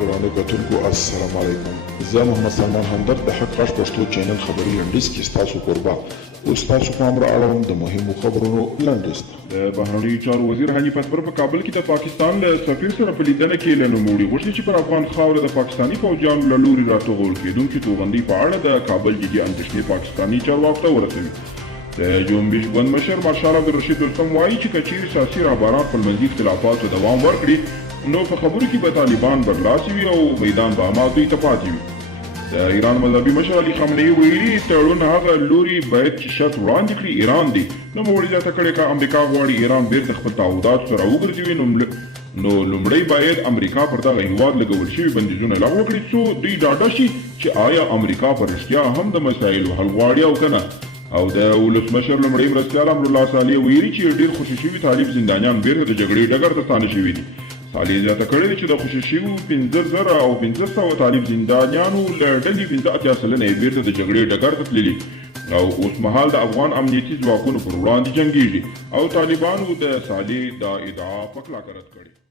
درانه کتونکو السلام علیکم. زه محمد سلمان همدرد د حق غږ پښتو چینل خبري لنډیز کې ستاسو کوربه اوس تاسو پام را اړوم د مهمو خبرونو لنډیز. د بهرنیو چارو وزیر حنیف اتمر په کابل کې د پاکستان له سفیر سره په لیدنه کې له نوموړي غوښتي چې پر افغان خاوره د پاکستاني فوجیانو له لوري راټوغول کېدونکي توغندۍ په اړه د کابل جدي اندېښنې پاکستاني چارواکو ته ورسوي. د جنوبي ګوند مشر مارشال عبدالرشید دوستم وایي چې که چیرې سیاسي رهبران خپلمنځي اختلافاتو دوام ورکړي نو په خبرو کې به طالبان برلاسي وي او میدان به هماغه دوی ته پاتې وي. د ایران مذهبي مشر علي خامنه‌ای ویلي تړون هغه لوري باید چې شرط وړاندې کړي ایران دی. نوموړي زیاته کړې که امریکا غواړي ایران بیرته خپل تعهداتو سره وګرځوي نو لومړی باید امریکا پر دغه هیواد لګول شوي بندیزونه لغوه کړي څو دوی ډاډه شي چې آیا امریکا په رښتیا هم د مسایلو حل غواړي او که نه. او د ولسمشر لومړی مرستیال امرالله صالح ویلي چې ډېر خوشي شوي طالب زندانیان بیرته د جګړې ډګر ته ستانه شوي دي. صالح زیاته کړې چې د خوشي شویو 15,000 او 500 طالب زندانیانو له ډلې 85 سلنه یې بیرته د جګړې ډګر ته تللي او اوس مهال د افغان امنیتي ځواکونو پر وړاندې جنګیږي او طالبانو د صالح دا ادعا په کلکه رد کړې.